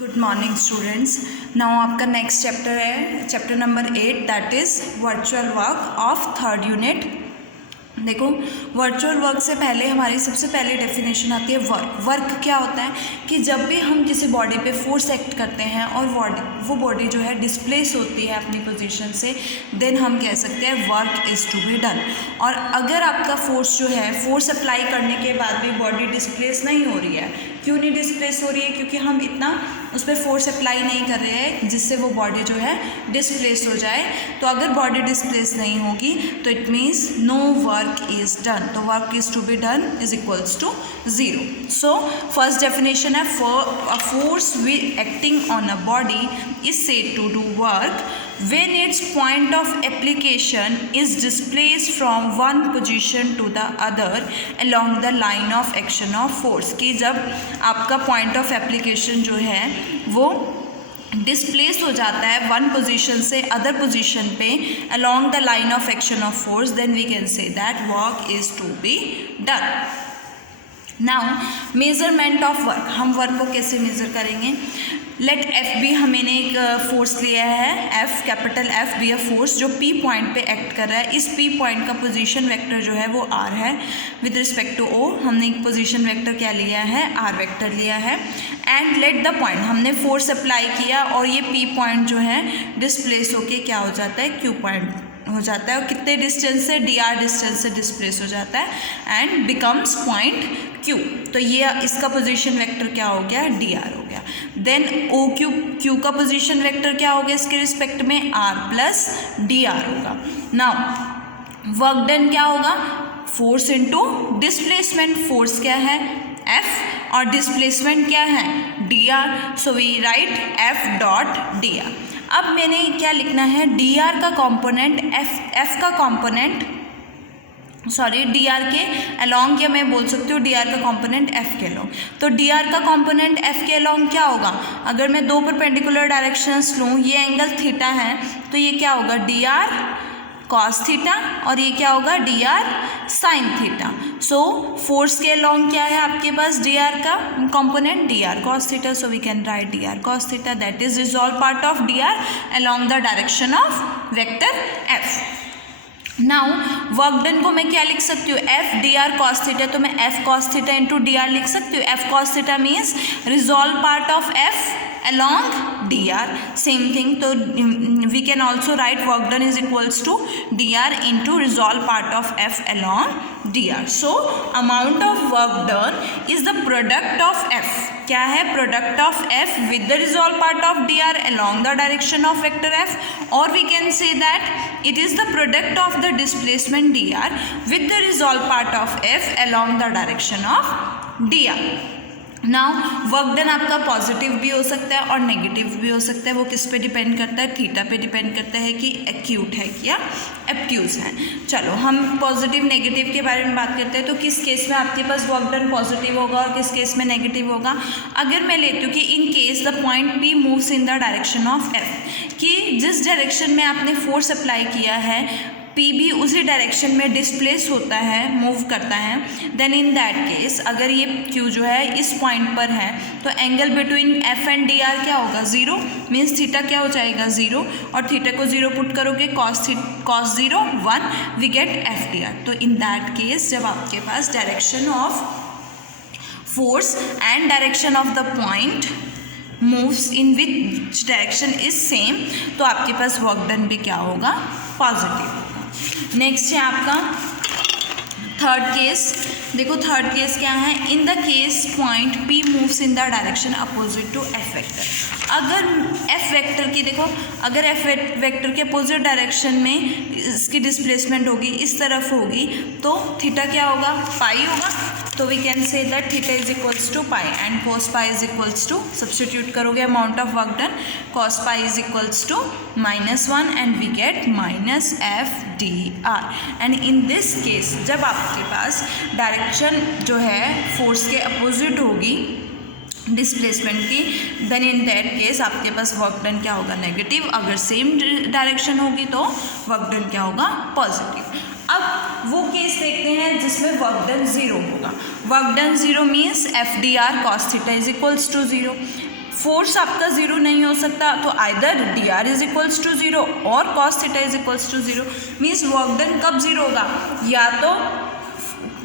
Good morning students. Now आपका next chapter है chapter number 8 that is virtual work of third unit. देखो, virtual work से पहले हमारी सबसे पहले डेफिनेशन आती है वर्क। वर्क क्या होता है कि जब भी हम किसी बॉडी पे फोर्स एक्ट करते हैं और वो बॉडी जो है डिस्प्लेस होती है अपनी पोजीशन से, देन हम कह सकते हैं work is to be done. और अगर आपका फोर्स जो है, फोर्स अप्लाई करने के बाद भी बॉडी डिस्प्लेस नहीं हो रही है, क्यों नहीं डिस्प्लेस हो रही है? क्योंकि हम इतना उस पर फोर्स अप्लाई नहीं कर रहे हैं जिससे वो बॉडी जो है डिस्प्लेस हो जाए। तो अगर बॉडी डिस्प्लेस नहीं होगी तो it means no work is done। तो work is to be done is equals to 0। So first definition है a force acting on a body is said to do work when its point of application is displaced from one position to the other along the line of action of force। कि जब आपका point of application जो है वो displace हो जाता है one position से अदर पोजीशन पे along the line of action of force, then we can say that work is to be done. Now measurement of work, हम वर्क को कैसे मेज़र करेंगे? लेट एफ बी, हमने एक फोर्स लिया है F, capital F B, a force जो P point पे एक्ट कर रहा है। इस पी पॉइंट का पोजीशन वेक्टर जो है वो आर है। विद रिस्पेक्ट टू ओ हमने एक पोजीशन वेक्टर क्या लिया है? आर वेक्टर लिया है। एंड लेट द पॉइंट, हमने फोर्स अप्लाई किया और ये पी पॉइंट जो है डिस्प्लेस होके क्या हो जाता है? क्यू पॉइंट हो जाता है। और कितने डिस्टेंस से? डी आर डिस्टेंस से डिस्प्लेस हो जाता है एंड बिकम्स पॉइंट क्यू। तो ये इसका पोजीशन वेक्टर क्या हो गया? डी आर हो गया। देन ओ क्यू, क्यू का पोजीशन वेक्टर क्या हो गया इसके रिस्पेक्ट में? आर प्लस डी आर होगा। नाउ वर्क डन क्या होगा? Force into displacement. फोर्स क्या है? एफ, और डिस्प्लेसमेंट क्या है? D R. So we write F dot D R. अब मैंने क्या लिखना है? डी आर का कॉम्पोनेंट एफ का कॉम्पोनेंट, सॉरी डी आर के अलॉन्ग, या मैं बोल सकती हूँ डी आर का कॉम्पोनेंट एफ के अलॉन्ग। तो डी आर का कॉम्पोनेंट एफ के अलॉन्ग क्या होगा? अगर मैं दो परपेंडिकुलर डायरेक्शंस लूँ, ये एंगल थीटा है तो ये क्या होगा? डी आर कॉस थीटा, और ये क्या होगा? D R sine theta. So force के अलॉन्ग क्या है आपके पास? डी आर का component D R cos theta. So we can write D R cos theta, that is resolve part of D R along the direction of vector F. Now work done को मैं क्या लिख सकती हूँ? F D R cos theta, तो मैं F cos theta into D R लिख सकती हूँ। F cos theta means resolve part of F along dr, same thing। तो we can also write work done is equals to dr into resolve part of f along dr। so amount of work done is the product of f, क्या है? product of f with the resolve part of dr along the direction of vector f, or we can say that it is the product of the displacement dr with the resolve part of f along the direction of dr। Now work done आपका positive भी हो सकता है और negative भी हो सकता है। वो किस पे डिपेंड करता है? थीटा पे डिपेंड करता है कि एक्यूट है या एब्ट्यूज है। चलो हम पॉजिटिव नेगेटिव के बारे में बात करते हैं। तो किस केस में आपके पास वर्क डन पॉजिटिव होगा और किस केस में नेगेटिव होगा? अगर मैं लेती हूँ कि in case the point P moves in the direction of F, कि जिस डायरेक्शन में आपने फोर्स अप्लाई किया है पी भी उसी डायरेक्शन में डिस्प्लेस होता है, मूव करता है, देन इन दैट केस अगर ये क्यू जो है इस पॉइंट पर है तो angle between F and D R क्या होगा? ज़ीरो। मीन्स थीटा क्या हो जाएगा? ज़ीरो। और थीटा को ज़ीरो पुट करोगे cos zero 1, we get F D R. तो इन दैट केस जब आपके पास direction of force and direction of the point moves in which direction is same, तो आपके पास वर्क डन भी क्या होगा? पॉजिटिव। नेक्स्ट है आपका थर्ड केस। देखो थर्ड केस क्या है? In the case point P moves in the direction opposite to F vector. अगर एफ वेक्टर की, देखो अगर एफ वेक्टर के अपोजिट डायरेक्शन में इसकी डिस्प्लेसमेंट होगी, इस तरफ होगी, तो थीटा क्या होगा? पाई होगा। तो we can say that theta is equals to pi and cos pi is equals to, substitute करोगे amount of work done, cos pi is equals to -1 and we get minus F D R. And in this case जब आपके पास direction जो है force के opposite होगी displacement की, then in that case आपके पास वर्क डन क्या होगा? नेगेटिव। अगर सेम डायरेक्शन होगी तो वर्क डन क्या होगा? पॉजिटिव। अब वो केस देखते हैं जिसमें वर्क डन 0 होगा। Work done 0 means F D R cos theta is equals to 0। Force आपका ज़ीरो नहीं हो सकता, तो either D R is equals to zero और cos theta is equals to zero. Means work done कब zero होगा, या तो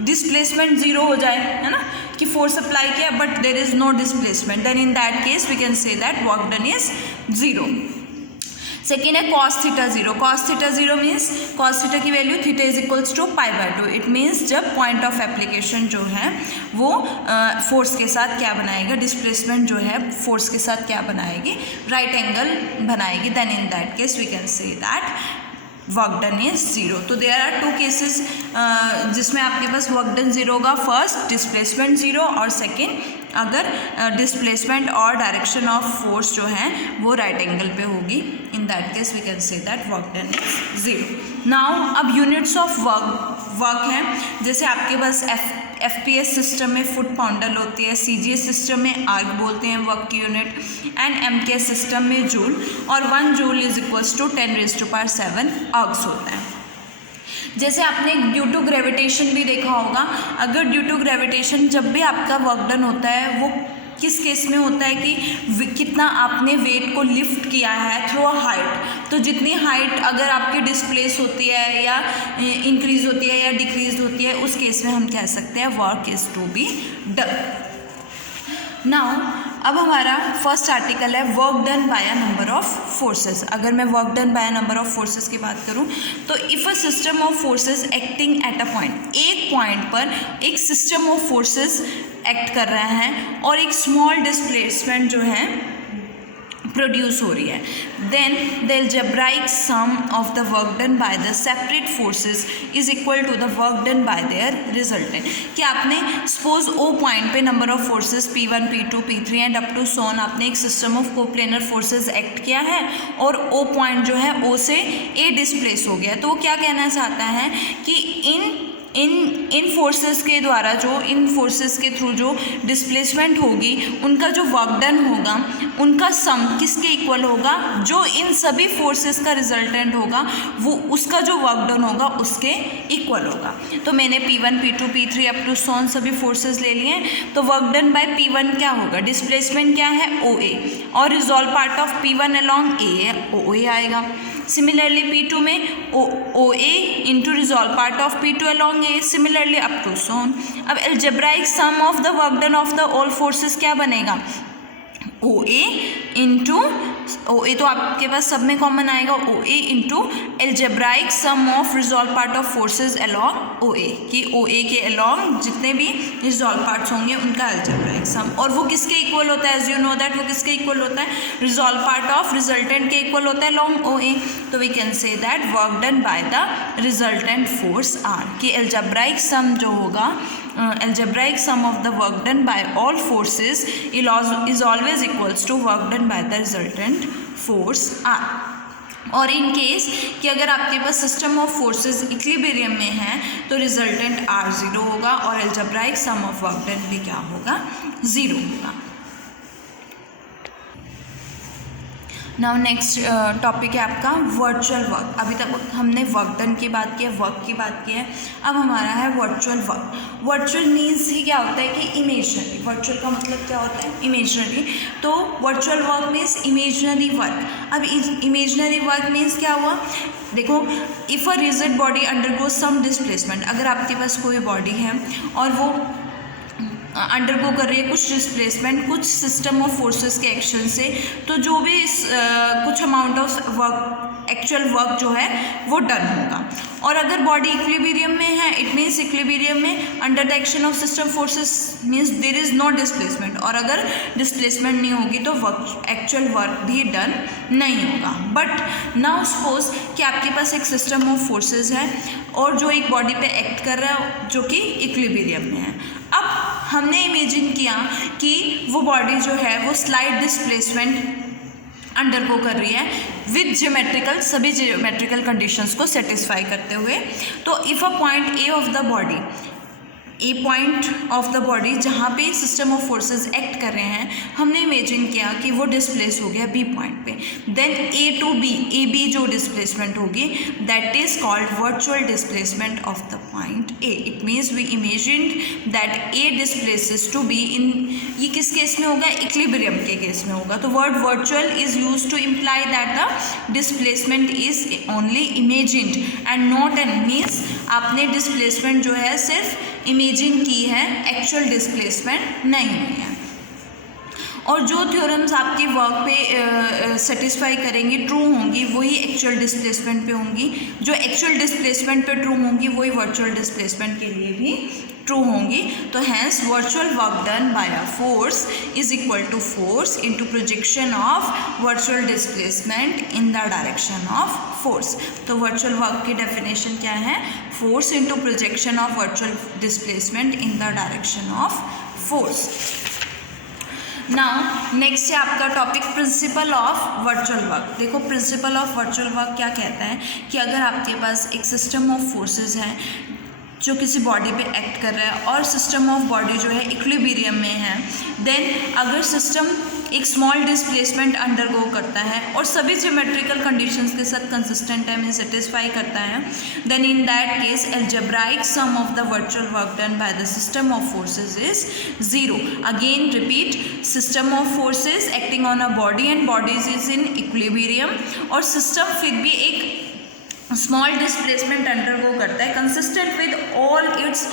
डिस्प्लेसमेंट ज़ीरो हो जाए, है ना, कि फोर्स अप्लाई किया but there is no displacement, then in that case we can say that work done is zero. Second है cos theta zero. Cos theta zero means cos theta की value theta is equals to pi by 2। It means जब point of application जो है वो force के साथ क्या बनाएगा, डिस्प्लेसमेंट जो है फोर्स के साथ क्या बनाएगी, राइट एंगल बनाएगी, then in that case we can say that work done is zero. तो देयर आर टू केसेस जिसमें आपके पास वर्क डन ज़ीरो होगा। फर्स्ट डिस्प्लेसमेंट ज़ीरो और सेकेंड अगर डिस्प्लेसमेंट और डायरेक्शन ऑफ फोर्स जो है वो राइट एंगल पे होगी, in that case we can say that work done is zero. Now अब यूनिट्स ऑफ वर्क हैं, जैसे आपके पास FPS सिस्टम में फुट पाउंडर होती है, CGS सिस्टम में आर्क बोलते हैं वर्क की यूनिट, एंड MKS सिस्टम में जूल, और 1 joule is equals to 10⁻⁷ ergs होता है। जैसे आपने ड्यू टू ग्रेविटेशन भी देखा होगा, अगर ड्यू टू ग्रेविटेशन जब भी आपका वर्क डन होता है वो किस केस में होता है कि कितना आपने वेट को लिफ्ट किया है थ्रू अ हाइट। तो जितनी हाइट अगर आपकी डिस्प्लेस होती है या इंक्रीज होती है या डिक्रीज होती है, उस केस में हम कह सकते हैं work is to be done. Now अब हमारा फर्स्ट आर्टिकल है work done by a number of forces. अगर मैं work done by a number of forces की बात करूं तो if a system of forces acting at a point, एक पॉइंट पर एक सिस्टम ऑफ फोर्सेस एक्ट कर रहे हैं और एक स्मॉल डिस्प्लेसमेंट जो है प्रोड्यूस हो रही है, then the algebraic sum of the work done by the separate forces is equal to the work done by their resultant. कि आपने सपोज ओ पॉइंट पे number of forces P1 P2 P3 and up to so on आपने एक system of coplanar forces act किया है और O point जो है ओ से ए डिस्प्लेस हो गया। तो वो क्या कहना चाहता है कि इन फोर्सेस के द्वारा जो इन फोर्सेस के थ्रू जो डिस्प्लेसमेंट होगी उनका जो वर्क डन होगा उनका सम किसके इक्वल होगा, जो इन सभी फोर्सेस का रिजल्टेंट होगा वो उसका जो वर्क डन होगा उसके इक्वल होगा। तो मैंने P1 P2 P3 up to सोन सभी फोर्सेस ले लिए, तो वर्क डन बाय P1 क्या होगा, डिस्प्लेसमेंट क्या है OA, और resolve part of P1 along A OA आएगा। सिमिलरली P2 में OA into resolve part of P2 along A, similarly up to so on. अब algebraic sum of the work done of the all forces क्या बनेगा, OA into OA तो आपके पास सब में common आएगा, OA into algebraic sum of resolve part of forces along OA, कि OA के अलॉन्ग जितने भी रिजॉल्व पार्ट्स होंगे उनका अलजेब्राइक सम, और वो किसके इक्वल होता है, एज यू नो दैट वो किसके इक्वल होता है, रिजॉल्व पार्ट ऑफ रिजल्टेंट के इक्वल होता है अलॉन्ग OA। तो we can say that work done by the resultant force R, कि अलजेब्राइक सम जो होगा algebraic sum of the work done by all forces is always equals to work done by the resultant force R। और in case कि अगर आपके पास system of forces equilibrium में है तो रिजल्टेंट R 0 होगा और algebraic sum of work done भी क्या होगा, 0 होगा। नाउ नेक्स्ट टॉपिक है आपका वर्चुअल वर्क। अभी तक हमने वर्क डन की बात की है, वर्क की बात की है, अब हमारा है virtual work. Virtual means he क्या होता है कि इमेजनरी, वर्चुअल का मतलब क्या होता है, इमेजनरी। तो virtual work means imaginary work. अब इमेजनरी वर्क मीन्स क्या हुआ, देखो if a rigid body undergo some displacement, अगर आपके पास कोई बॉडी है और वो अंडरगो कर रही है कुछ डिस्प्लेसमेंट कुछ सिस्टम ऑफ फोर्सेस के एक्शन से, तो जो भी कुछ amount of work actual work जो है वो डन होगा। और अगर बॉडी इक्विलिब्रियम में है, इट मीन्स इक्विलिब्रियम में under the action of system forces means there is no displacement, और अगर डिस्प्लेसमेंट नहीं होगी तो वर्क एक्चुअल वर्क भी डन नहीं होगा। बट नाउ सपोज कि आपके पास एक सिस्टम ऑफ फोर्सेस है और जो एक बॉडी पे एक्ट कर रहा है जो कि इक्विलिब्रियम में है। अब हमने इमेजिन किया कि वो बॉडी जो है वो स्लाइड डिस्प्लेसमेंट अंडरगो कर रही है विद ज्योमेट्रिकल, सभी ज्योमेट्रिकल कंडीशंस को सेटिस्फाई करते हुए। तो if a point A of the body A point of the body जहाँ पे सिस्टम ऑफ फोर्सेस एक्ट कर रहे हैं, हमने इमेजिन किया कि वो डिस्प्लेस हो गया बी पॉइंट पे, then A to B, A B जो डिस्प्लेसमेंट होगी that is called virtual displacement of the point A. It means we imagined that A displaces to B in, ये किस केस में होगा, इक्विलिब्रियम के केस में होगा। तो word virtual is use to imply that the displacement is only imagined and not an, मीन्स आपने डिस्प्लेसमेंट जो है सिर्फ इमेजिन की है, एक्चुअल डिस्प्लेसमेंट नहीं हुई है। और जो थ्योरम्स आपके वर्क पे सेटिस्फाई करेंगी, ट्रू होंगी, वही एक्चुअल डिस्प्लेसमेंट पे होंगी। जो एक्चुअल डिस्प्लेसमेंट पे ट्रू होंगी वही वर्चुअल डिस्प्लेसमेंट के लिए भी ट्रू होंगी। तो hence virtual work done by a force is equal to force into projection of virtual displacement in the direction of force. तो वर्चुअल वर्क की डेफिनेशन क्या है, force into projection of virtual displacement in the direction of force. Now next है आपका topic principle of virtual work. देखो principle of virtual work क्या कहता है कि अगर आपके पास एक सिस्टम ऑफ फोर्सेस है जो किसी बॉडी पे एक्ट कर रहा है और सिस्टम ऑफ बॉडी जो है इक्विलिब्रियम में है, देन अगर सिस्टम एक स्मॉल डिस्प्लेसमेंट अंडरगो करता है और सभी ज्योमेट्रिकल कंडीशंस के साथ कंसिस्टेंट टाइम में सेटिस्फाई करता है, then in that case algebraic sum of the virtual work done by the system of forces is zero. Again repeat, system of forces acting on a body and bodies is in equilibrium और system फिर भी एक small displacement undergo करता है consistent with all its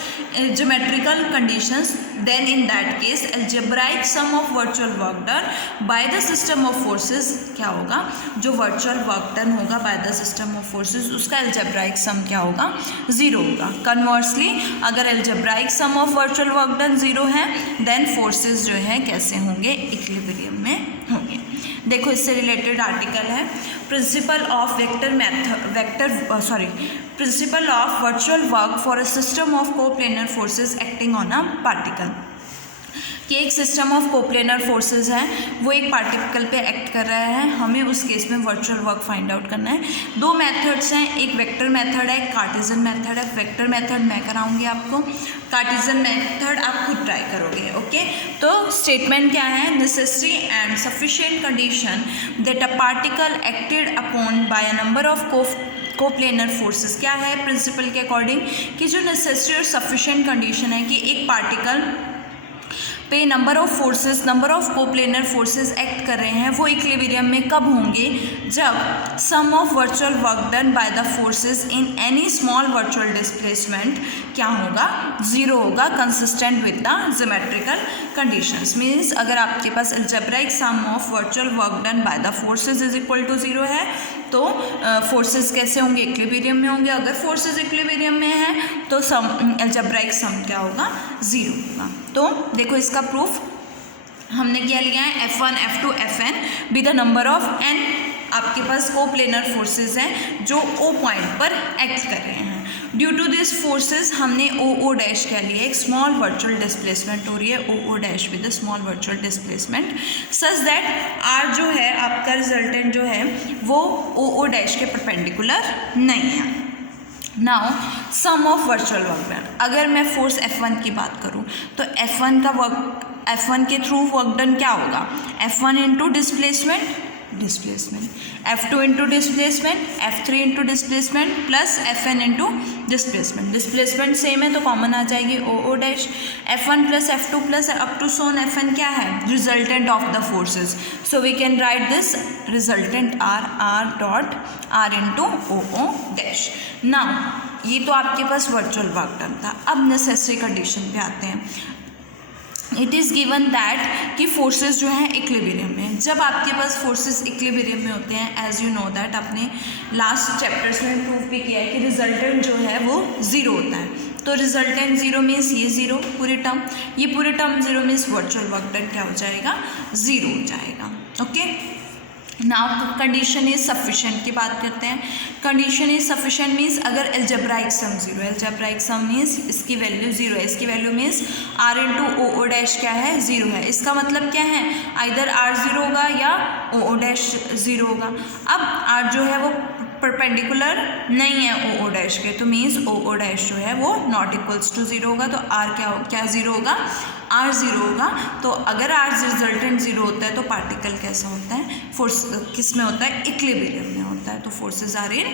geometrical conditions, then in that case algebraic sum of virtual work done by the system of forces क्या होगा, जो virtual work done होगा by the system of forces उसका algebraic sum क्या होगा, zero होगा। Conversely अगर algebraic sum of virtual work done zero है, देन फोर्सेस जो है कैसे होंगे, इक्विलिब्रियम में होंगे। देखो इससे रिलेटेड आर्टिकल है principle of principle of virtual work for a system of coplanar forces acting on a particle. कि एक सिस्टम ऑफ कोप्लेनर फोर्सेस है, वो एक पार्टिकल पे एक्ट कर रहा है, हमें उस केस में वर्चुअल वर्क फाइंड आउट करना है। दो मेथड्स हैं, एक वेक्टर मेथड है, एक कार्टेशियन मेथड है। वेक्टर मेथड मैं कराऊंगी आपको, कार्टेशियन मेथड आप खुद ट्राई करोगे। ओके, तो स्टेटमेंट क्या है, necessary and sufficient condition that a particle acted upon bye a number of coplanar forces. क्या है प्रिंसिपल के अकॉर्डिंग कि जो नेसेसरी और सफिशिएंट कंडीशन है कि एक पार्टिकल पे number of coplanar forces act कर रहे हैं, वो इक्विलिब्रियम में कब होंगे, जब sum of virtual work done by the forces in any small virtual displacement क्या होगा, जीरो होगा, consistent with the geometrical conditions. Means अगर आपके पास algebraic sum of virtual work done by the forces is equal to zero है, तो forces कैसे होंगे, इक्विलिब्रियम में होंगे। अगर फोर्सेस इक्विलिब्रियम में है तो सम अलजेब्राइक सम क्या होगा, जीरो होगा। तो देखो इसका प्रूफ हमने क्या लिया है, F1 F2 Fn with the number of n आपके पास कोप्लेनर फोर्सेस हैं जो O पॉइंट पर एक्ट कर रहे हैं। ड्यू टू दिस फोर्सेस हमने ओ डैश क्या लिया, एक स्मॉल वर्चुअल डिस्प्लेसमेंट हो रही है O dash with the small virtual displacement such that R जो है आपका रिजल्टेंट जो है वो ओ डैश के परपेंडिकुलर नहीं है। Now sum of virtual work done, अगर मैं फोर्स F1 की बात करूँ तो F1 का वर्क, F1 के थ्रू वर्क डन क्या होगा, F1 into displacement, F2 into displacement, F3 into displacement plus Fn into displacement. Displacement same है तो कॉमन आ जाएगी O dash, F1 plus F2 plus up to so on Fn क्या है, resultant of the forces. So we can write this resultant R dot R into O dash. Now ये तो आपके पास virtual work done था। अब necessary condition पे आते हैं। इट इज़ गिवन दैट कि फोर्सेस जो हैं इक्विलिब्रियम में। जब आपके पास फोर्सेस इक्विलिब्रियम में होते हैं, एज यू नो दैट आपने लास्ट चैप्टर्स में प्रूव भी किया है कि रिजल्टेंट जो है वो ज़ीरो होता है। तो रिजल्टेंट ज़ीरो मीन्स ये ज़ीरो पूरी टर्म, ये पूरी term zero means virtual work done क्या हो जाएगा, ज़ीरो हो जाएगा। Okay, now condition is sufficient की बात करते हैं। कंडीशन इज सफिशिएंट मीन्स अगर अलजेब्राइक सम जीरो है, अलजेब्राइक सम मीन्स इसकी वैल्यू जीरो है, इसकी value means R into O dash क्या है, जीरो है। इसका मतलब क्या है, आइदर R जीरो होगा या ओ डैश जीरो होगा। अब R जो है वो परपेंडिकुलर नहीं है ओ ओ डैश के, तो मीन्स ओ ओ डैश जो है वो नॉट इक्वल्स टू ज़ीरो होगा। तो आर क्या ज़ीरो होगा, आर ज़ीरो होगा। तो अगर आर रिजल्टेंट ज़ीरो होता है तो पार्टिकल कैसा होता है, फोर्स किस में होता है, इक्विलिब्रियम में होता है। तो फोर्सेस आर इन